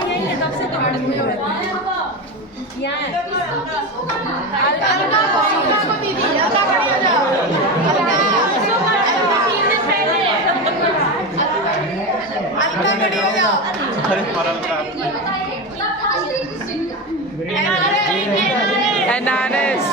यही है तब से Ananas.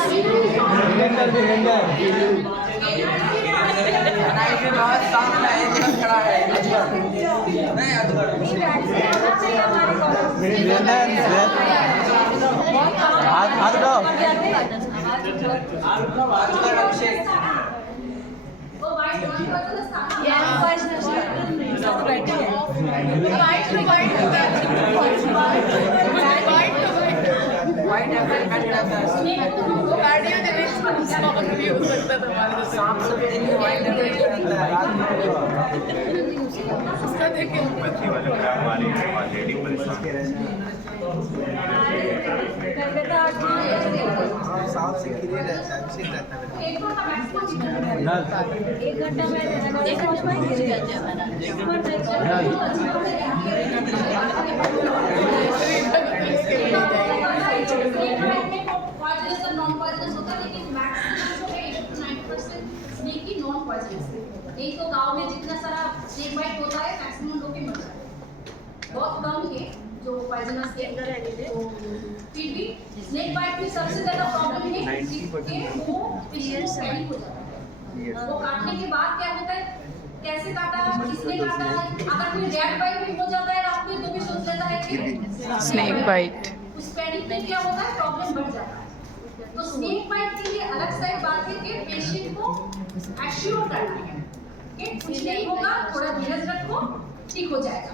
नहीं तो गांव में जितना सारा स्नेक बाइट होता है मैक्सिमम लोग ही मर जाते हैं, बहुत कम है जो पॉइजनस के अंदर है। फिर भी स्नेक बाइट में सबसे ज्यादा प्रॉब्लम है कि वो पेशेंट पैनिक हो जाता है। वो काटने के बाद क्या होता है, कैसे काटा, किसने काटा, अगर कोई रेड बाइट भी हो जाता है रात में तो भी सोच लेता है कि स्नेक बाइट। उस पैनिक में क्या होता है, प्रॉब्लम बढ़ जाता है। तो स्नेक बाइट के लिए अलग से एक बात है कि पेशेंट को एश्योर करना है कि कुछ नहीं होगा, थोड़ा धीरज रखो, ठीक हो जाएगा।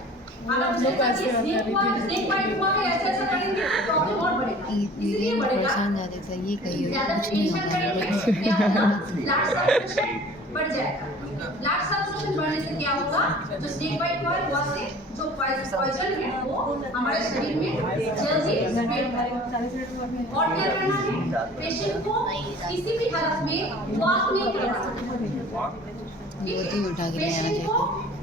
अगर स्नेक बाइट हुआ है ऐसा ऐसा करेंगे तो प्रॉब्लम और बढ़ेगा, इसलिए बढ़ेगा। ये कहिए ज्यादा कुछ नहीं टेंशन होगा। करेंगे क्या होगा, ब्लड सर्कुलेशन बढ़ जाएगा। ब्लड सर्कुलेशन बढ़ने से क्या होगा, जो स्नेक बाइट हुआ है वहाँ से जो पॉइजन है वो हमारे शरीर में जल्दी स्प्रेड करेगा। और क्या करना है, पेशेंट को किसी भी हालत में वॉक नहीं करना है। पेशेंट को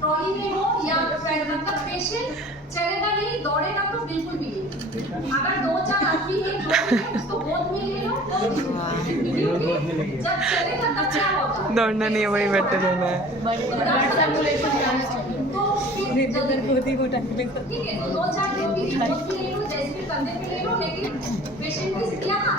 ट्रॉली में हो या मतलब पेशेंट चलेगा नहीं, दौड़ेगा तो बिल्कुल भी नहीं। अगर 2-4 आदमी है उसको गोद में ले लो, जब चलेगा तब क्या होगा, दौड़ना नहीं है, वही बैठे रहना है। ठीक है, तो 2-4 लोग भी गोद में ले लो, जैसे भी कंधे पे ले लो, लेकिन पेशेंट की किया था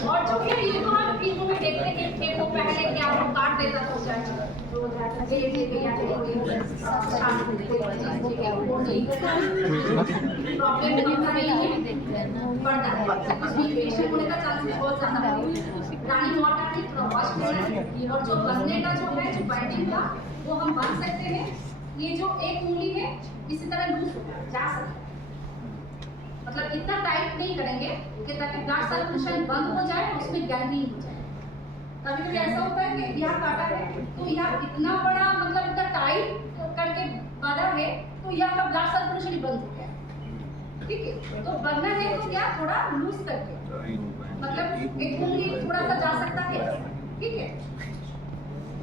और जो है ये तो हम फिल्मों में देखते हैं कि वो पहले क्या वो काट देता था प्रॉब्लम नहीं है, बढ़ता है पेशेंट होने का चांसेस बहुत ज्यादा है। रानी मॉर्टेलिटी हॉस्पिटल और जो बनने का जो है जो बाइंडिंग का वो हम बन सकते हैं। ये जो एक उंगली है इसी तरह लूज जा सकता है, मतलब इतना टाइट नहीं करेंगे कि ताकि ब्लड सर्कुलेशन बंद हो जाए और उसमें गैंग्रीन हो जाए। कभी कभी ऐसा होता है कि यहाँ काटा है तो यहाँ इतना बड़ा मतलब इतना टाइट करके बांधा है तो यहाँ का ब्लड सर्कुलेशन ही बंद हो गया, ठीक है। तो बनना है तो क्या थोड़ा लूज करके, मतलब एक उंगली थोड़ा सा जा सकता है, ठीक है।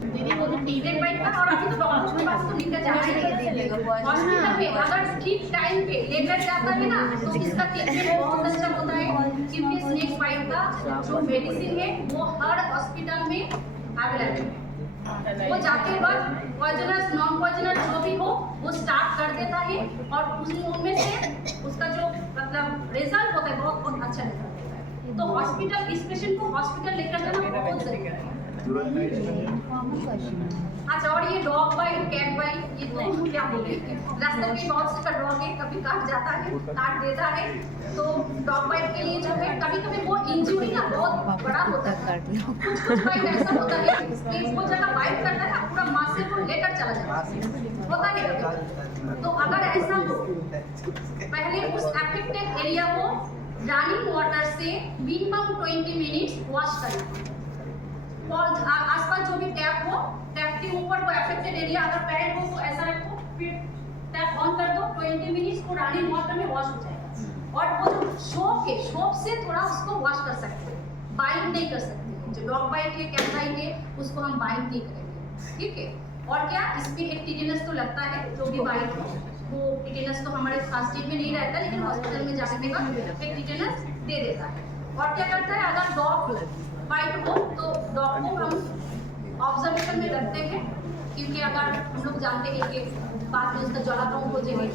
दीदी वो तो टीवेट बाइट का और अभी तो डॉक्टर के पास तो लेकर जाना ही हॉस्पिटल में अगर ठीक टाइम पे लेकर जाता है ना तो इसका ट्रीटमेंट बहुत अच्छा होता है, क्योंकि स्नेक बाइट का जो मेडिसिन है वो हर हॉस्पिटल में अवेलेबल है। वो जाते बाद पॉइजनस नॉन पॉइजनस जो भी हो वो स्टार्ट कर देता है और उनमें से उसका जो मतलब रिजल्ट होता है बहुत बहुत अच्छा रिजल्ट होता है। तो हॉस्पिटल इस पेशेंट को हॉस्पिटल लेकर जाना बहुत जरूरी है। अच्छा, और ये डॉग बाइट कैट बाइट ये तो क्या बोले, रास्ते में बहुत से डॉग है कभी काट जाता है काट देता है, तो डॉग बाइट के लिए जो है कभी कभी वो इंजरी ना बहुत बड़ा होता है, कुछ बाइट ऐसा होता है कि वो जगह बाइट करता है ना पूरा मांस को लेकर चला जाता है, होता है। तो अगर ऐसा हो, पहले उस अफेक्टेड एरिया को रनिंग वाटर से मिनिमम 20 मिनट्स वॉश करना। और आसपास जो भी टैप हो, टैप के ऊपर वो अफेक्टेड एरिया अगर पैर हो तो ऐसा रखो, फिर टैप ऑन कर दो, 20 मिनट्स को रनिंग वाटर में वॉश हो जाएगा। और वो जो शोप से थोड़ा उसको वॉश कर सकते हैं, बाइट नहीं कर सकते। जो डॉग बाइट है, कैट बाइट है, उसको हम बाइट नहीं करेंगे, ठीक है। और क्या इसमें एक टिटेनस तो लगता है, जो भी बाइट हो वो टिटेनस तो हमारे फर्स्ट एड में नहीं रहता, लेकिन हॉस्पिटल में जाने के बाद एक टिटेनस दे देता है। और क्या करता है, अगर डॉग बाइट हो तो डॉग को हम ऑब्जर्वेशन में रखते हैं, क्योंकि अगर हम लोग जानते हैं कि बाद में उसका जलापन हो जाएगी।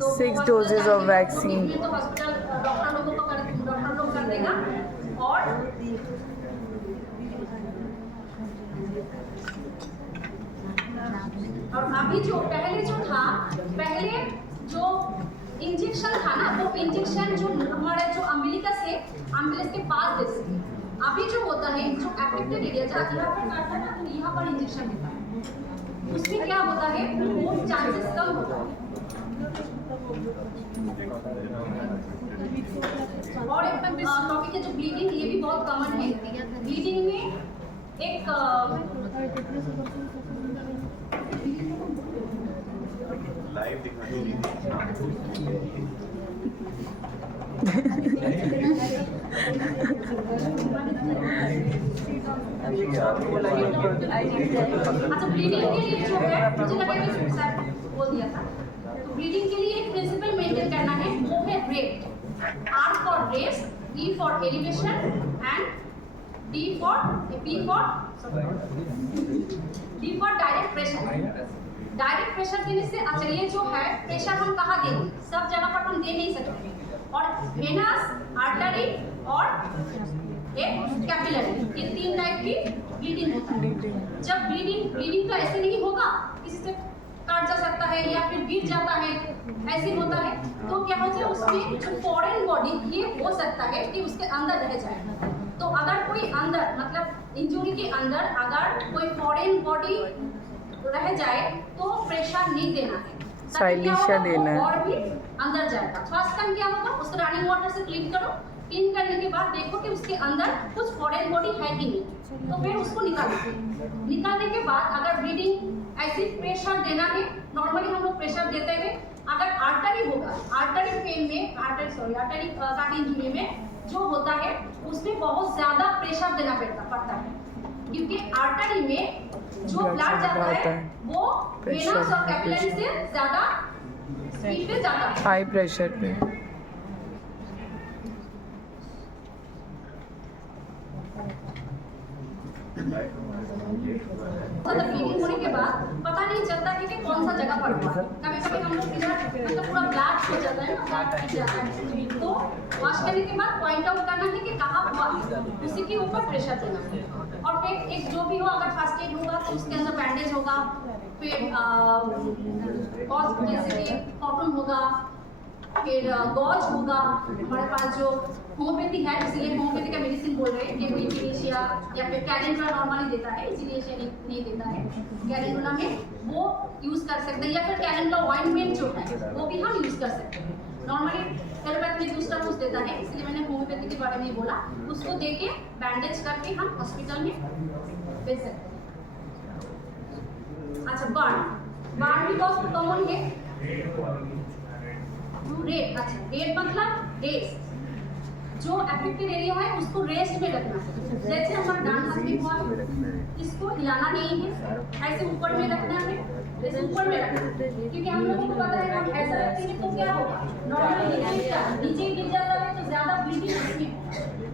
6 doses of vaccine. तो हॉस्पिटल डॉक्टर लोगों को डॉक्टर लोग कर देगा। और अभी जो पहले जो इंजेक्शन था ना, वो इंजेक्शन जो हमारे जो अम्बिलिकस है, अम्बिलिकस के पास दे सकते हैं। अभी जो होता है, जो अफेक्टेड एरिया जहाँ यहाँ पर काटता है ना, तो यहाँ पर इंजेक्शन देता है। उसमें क्या होता है, वो चांसेस कम होता है। और एक टॉपिक है जो ब्लीडिंग, ये भी बहुत कॉमन है। ब्लीडिंग में एक लाइव दिखाने अच्छा, ब्लीडिंग के लिए जो है, मुझे लगा कि सर बोल दिया था। तो ब्लीडिंग के लिए एक प्रिंसिपल मेंटेन करना है, वो है rate. R for race, E for elevation and D for direct pressure. Direct pressure देने से, अच्छा ये जो है प्रेशर हम कहाँ देंगे, सब जगह पर हम दे नहीं सकते। और वेनस, आर्टरी और एक कैपिलरी, ये 3 टाइप की ब्लीडिंग होता है। जब ब्लीडिंग तो ऐसे नहीं होगा, किसी से काट जा सकता है या फिर गिर जाता है, ऐसे होता है। तो क्या होता है, उसमें जो फॉरेन बॉडी ये हो सकता है कि उसके अंदर रह जाए। तो अगर कोई अंदर, मतलब इंजरी के अंदर अगर कोई फॉरेन बॉडी रह जाए तो प्रेशर नहीं देना है, साइलिशा देना है, और भी अंदर जाएगा। फर्स्ट टाइम क्या होगा, उसको रनिंग वाटर से क्लीन करो। क्लीन करने के बाद देखो कि उसके अंदर कुछ फॉरेन बॉडी है कि नहीं, तो फिर उसको निकालने के बाद अगर ब्लीडिंग ऐसी प्रेशर देना है, नॉर्मली हम लोग प्रेशर देते हैं। अगर आर्टरी होगा, आर्टरी पेन में, आर्टरी काट इंजरी में जो होता है, उसमें बहुत ज्यादा प्रेशर देना पड़ता है, क्योंकि आर्टरी में जो ब्लड जाता है वो वेनस और कैपिलरी से ज्यादा स्पीड पे जाता है, हाई प्रेशर पे। ब्लीडिंग होने के बाद पता नहीं चलता है कि कौन सा जगह पर हुआ। कभी हम लोग इधर मतलब पूरा ब्लैक हो जाता है ना, ब्लैक जाता है। तो वॉश करने के बाद पॉइंट आउट करना है कि कहाँ हुआ, उसी के ऊपर प्रेशर देना है। और फिर एक जो भी हो, अगर फर्स्ट एड होगा तो उसके अंदर बैंडेज होगा, फिर जैसे कि कॉटन होगा, फिर गॉज होगा। हमारे पास जो होम्योपैथी है, इसलिए होम्योपैथी का मेडिसिन बोल रहे हैं कि इचिनेशिया या फिर कैलेंडुला नॉर्मली देता है, इचिनेशिया नहीं देता है। कैलेंडुला में वो यूज़ कर सकते हैं, या फिर कैलेंडुला ऑइंटमेंट जो है वो भी हम यूज़ कर सकते हैं। नॉर्मली एलोपैथी में दूसरा कुछ देता है, इसलिए मैंने होम्योपैथी के बारे में बोला। उसको दे के बैंडेज करके हम हॉस्पिटल में भेज सकते हैं। अच्छा, बर्न भी बहुत कॉमन है। रेट, अच्छा रेट मतलब रेस्ट, जो अफेक्टेड एरिया है उसको रेस्ट में रखना है। जैसे हमारा डांड हाथ में हुआ, इसको हिलाना नहीं है, ऐसे ऊपर में रखना है, ऐसे ऊपर में रखना है, क्योंकि हम लोगों को पता है हम ऐसा रखते हैं तो क्या होगा, नॉर्मली नीचे गिर जाता है तो ज्यादा ब्लीडिंग इसमें।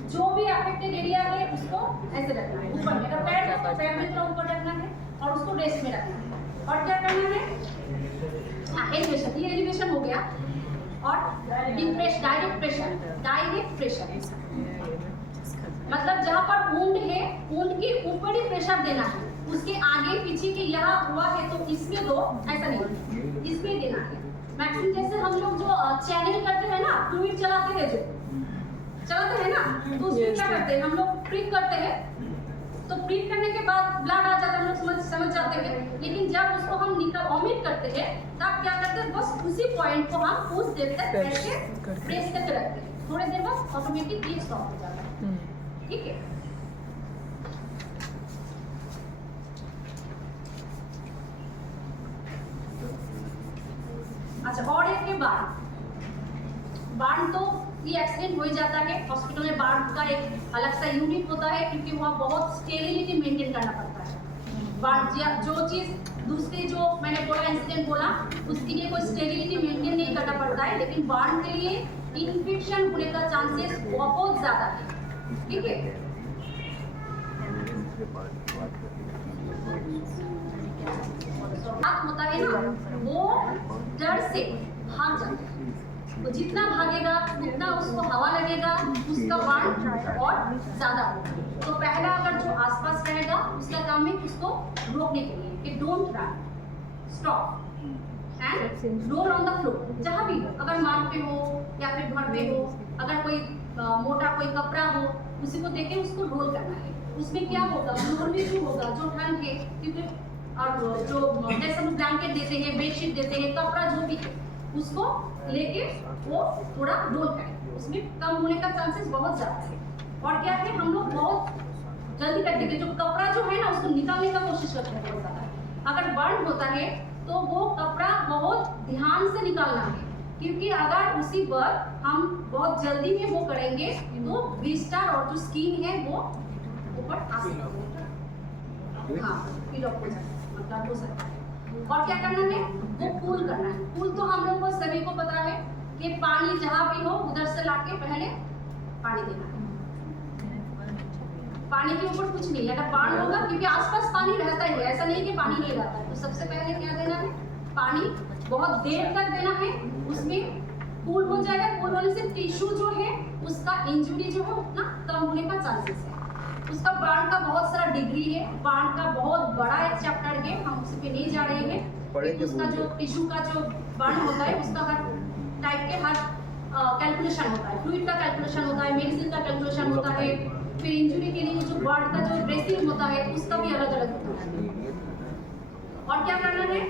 जो भी अफेक्टेड एरिया है उसको ऐसे रखना है ऊपर में, अगर पैर है तो पैर में थोड़ा ऊपर रखना है और उसको रेस्ट में रखना है। और क्या करना है, एलिवेशन, ये एलिवेशन हो गया। और डायरेक्ट प्रेशर मतलब जहाँ पर वुंड है, वुंड के ऊपर ही प्रेशर देना है। उसके आगे पीछे के यहाँ हुआ है तो इसमें दो, ऐसा नहीं, इसमें देना है मैक्सिमम। जैसे हम लोग जो चैनल करते हैं ना, फ्लूइड चलाते हैं, जो चलाते हैं ना, तो उसमें क्या करते हैं हम लोग, प्रिक करते हैं, तो प्रिक करने के बाद ब्लड आ जाता है, हम लोग समझ जाते हैं। लेकिन जब उसको हम वॉमिट करते हैं तब क्या करते हैं, बस उसी पॉइंट को हम पुश देते हैं, ऐसे प्रेस करके रखते हैं, थोड़ी देर बाद ऑटोमेटिक ये स्टॉप हो जाता है। ठीक है, अच्छा। और एक है बार्न तो ये एक्सीडेंट हो ही जाता है हॉस्पिटल में। बार्न का एक अलग सा यूनिट होता है क्योंकि वहाँ बहुत स्टेरिलिटी मेंटेन करना पड़ता है। बार्न जो चीज़ दूसरी जो मैंने बोला इंसिडेंट बोला, उसके लिए कोई स्टेरिलिटी मेंटेन नहीं करना पड़ता है, लेकिन बार्न के लिए इन्फेक्शन होने का चांसेस बहुत ज़्यादा है। ठीक है, होता है ना, वो डर से भाग जाते हैं, तो जितना भागेगा उतना उसको हवा लगेगा, उसका बार्न और ज्यादा होगा। तो पहला अगर जो आसपास रहेगा उसका काम है उसको रोकने के लिए कि don't run, stop and roll on the floor. जहाँ भी हो, अगर मार्ग पे हो या फिर घर पे हो, अगर कोई मोटा कोई कपड़ा हो, उसी को देके उसको रोल करना है। उसमें क्या होगा, फ्लोर में जो होगा, जो ठंड है, क्योंकि और जो जैसे हम ब्लैंकेट देते हैं, बेडशीट देते हैं, कपड़ा जो भी है, उसको लेके वो थोड़ा रोल करें, उसमें कम होने का चांसेस बहुत ज़्यादा है। और क्या है, हम लोग बहुत जल्दी करते हैं, जो कपड़ा जो है ना उसको निकालने का कोशिश करते हैं बहुत ज़्यादा। अगर बर्न होता है तो वो कपड़ा बहुत ध्यान से निकालना है, क्योंकि अगर उसी पर हम बहुत जल्दी में वो करेंगे तो ब्लिस्टर और जो स्किन है वो ऊपर आ सकता है, हाँ पील ऑफ हो जाता है, मतलब हो सकता है। और क्या करना है, वो कूल करना है। कूल तो हम लोग को सभी को पता है कि पानी जहाँ भी हो उधर से लाके पहले पानी देना है। पानी के ऊपर कुछ नहीं, अगर पानी होगा, क्योंकि आसपास पानी रहता ही है, ऐसा नहीं कि पानी नहीं रहता है। तो सबसे पहले क्या देना है, पानी बहुत देर तक देना है, उसमें कूल हो जाएगा। कूल होने से टिश्यू जो है उसका इंजुरी जो है उतना कम होने का चांसेस है। उसका बार्न का बहुत सारा डिग्री है, बार्न का बहुत बड़ा एक चैप्टर है, हम उस पर नहीं जा रहे हैं। उसका जो टिश्यू का जो बार्न होता है उसका हर टाइप के हर कैलकुलेशन होता है, फ्लूइड का कैलकुलेशन होता है, मेडिसिन का कैलकुलेशन होता है, फिर इंजुरी के लिए जो बार्न का जो ड्रेसिंग होता है उसका भी अलग अलग होता है। और क्या करना है,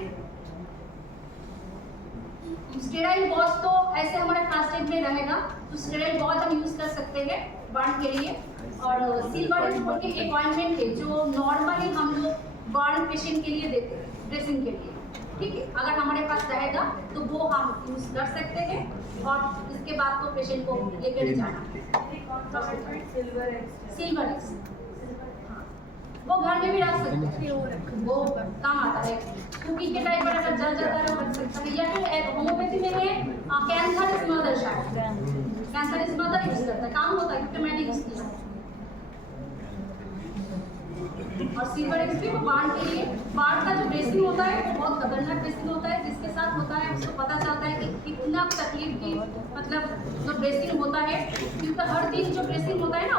स्टेराइल गॉज तो ऐसे हमारे फर्स्ट एड में रहेगा, तो स्टेराइल गॉज हम यूज कर सकते हैं बार्न के लिए। और सिल्वर बोल के एक ऑइंटमेंट है जो नॉर्मली हम लोग बार्न पेशेंट के लिए देते हैं, ड्रेसिंग के लिए। ठीक है, अगर हमारे पास रहेगा तो वो हम यूज कर सकते हैं, और इसके बाद तो पेशेंट को लेकर नहीं जाना। सिल्वर एक्स वो घर में भी रख सकते हैं, वो काम आता है। कुकिंग के टाइम पर अगर जल जाता है वो रख सकता है। या फिर होम्योपैथी में है कैंसर इज मदर, शायद कैंसर इज मदर यूज करता है, काम होता है क्योंकि मैंने यूज किया। और सिल्वर एक्स भी बार्न के लिए, बार्न का जो ड्रेसिंग होता है वो बहुत खतरनाक ड्रेसिंग होता है, जिसके साथ होता है उसको पता चलता है कि कितना तकलीफ की, मतलब जो ड्रेसिंग होता है, क्योंकि हर दिन जो ड्रेसिंग होता है ना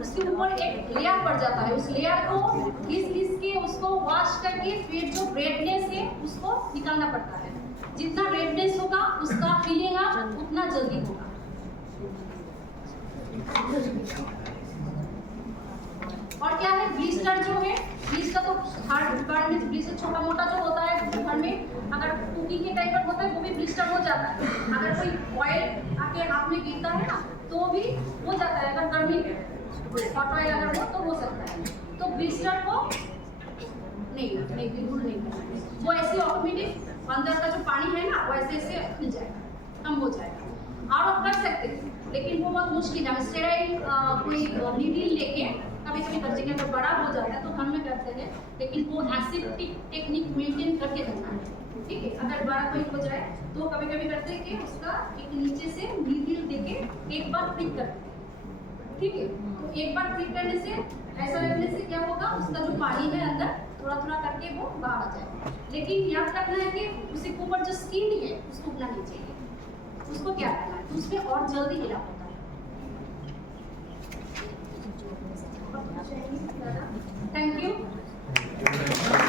उसके ऊपर एक लेयर पड़ जाता है, उस लेयर को घिस के उसको वॉश करके फिर जो रेडनेस है उसको निकालना पड़ता है। जितना रेडनेस होगा उसका फीलिंग आप उतना जल्दी होगा। और क्या है, ब्लिस्टर जो है, ब्लिस्टर तो हर बार में ब्लिस्टर छोटा मोटा जो होता है घर में, अगर कुकिंग के टाइम पर होता है वो भी ब्लिस्टर हो जाता है। अगर कोई ऑयल आके हाथ में गिरता है ना तो भी हो जाता है, अगर गर्मी हॉट ऑयल अगर हो तो हो सकता है। तो ब्लिस्टर को नहीं बिल्कुल नहीं करना है, वो ऐसे ऑटोमेटिक अंदर का जो पानी है ना वो ऐसे खुल जाएगा, कम हो जाएगा। और आप कर सकते हैं, लेकिन वो बहुत मुश्किल है। स्टेराइल कोई नीडल लेके कभी कभी बच्चे के अगर बड़ा हो जाता है तो घर में करते हैं, लेकिन वो एसिप्टिक टेक्निक मेंटेन करके करना है। ठीक है, अगर बड़ा कोई हो जाए तो कभी कभी करते हैं कि उसका एक नीचे से नीडल देके एक बार फ्लिक करते हैं। ठीक है, तो एक बार फ्लिक करने से ऐसा लगने से क्या होगा, उसका जो पानी है अंदर थोड़ा थोड़ा करके वो बाहर आ जाएगा। लेकिन याद रखना है कि उसके ऊपर जो स्किन है उसको उगना नहीं चाहिए, उसको क्या करना है, तो उसमें और जल्दी हिला होता है। Thank you. है